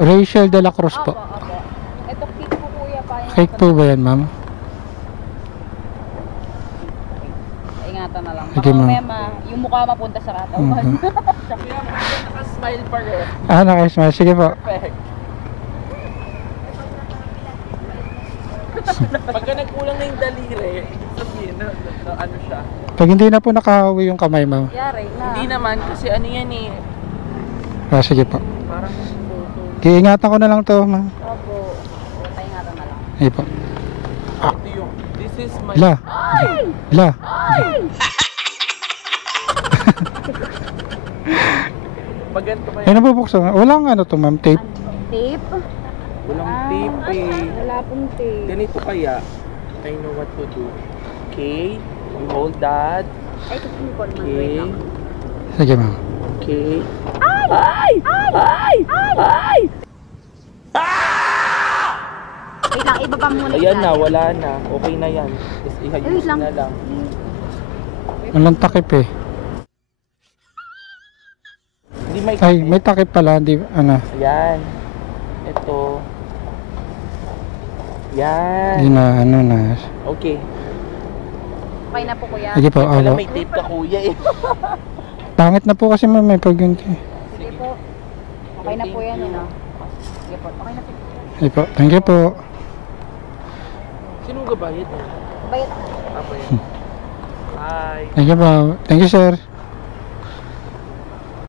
Rachel de la Cruz po. Opo. Ito cake po kuya pa. Cake po ba yan, ma'am? Ingatan na lang. Sige, Baka ma'am. mamaya yung mukha mapunta sa katawan. Mhm. Kuya, naka-smile pa rin. Ah, nakasma. Sige po. Perfect. Pagka nagkulang na yung daliri, sabihin na ano siya. Pag hindi na po nakahawi yung kamay, ma'am. Yari na. Hindi naman kasi ano yan eh. Ah, sige po. Parang photo. Iingatan ko na lang to, ma'am. Opo. Paingatan na lang. Sige po. Ito yung, this is my... La. La. Pag ganito ba Ay, yan? nabubuksan. Walang ano to, ma'am. Tape. Tape? Walang tape eh. Wala pong tape. Ganito kaya, I know what to do. Okay, you hold that. Ay, kasi hindi ko naman. Wait Okay, lang. Sige, ma'am. okay. Ay! Wait lang, ibaba muna. Ayan na, wala na. Okay na yan. Just Wait ihayos lang. na lang. Walang takip eh. Hindi may... Ay, may takip pala. Hindi, ano. Ayan. Ito. Yan. Hindi na, ano na. Okay. Okay na po kuya. Sige po, Wala awa. may tape ka kuya eh. Pangit na po kasi, ma'am. May pag ganito. Sige po. Okay na po yan, no? Sige po. Okay na po. Sige po. Thank you po. Sinong gabayad? Bayad na. Apa yan? Bye. Thank you po. Thank you, sir.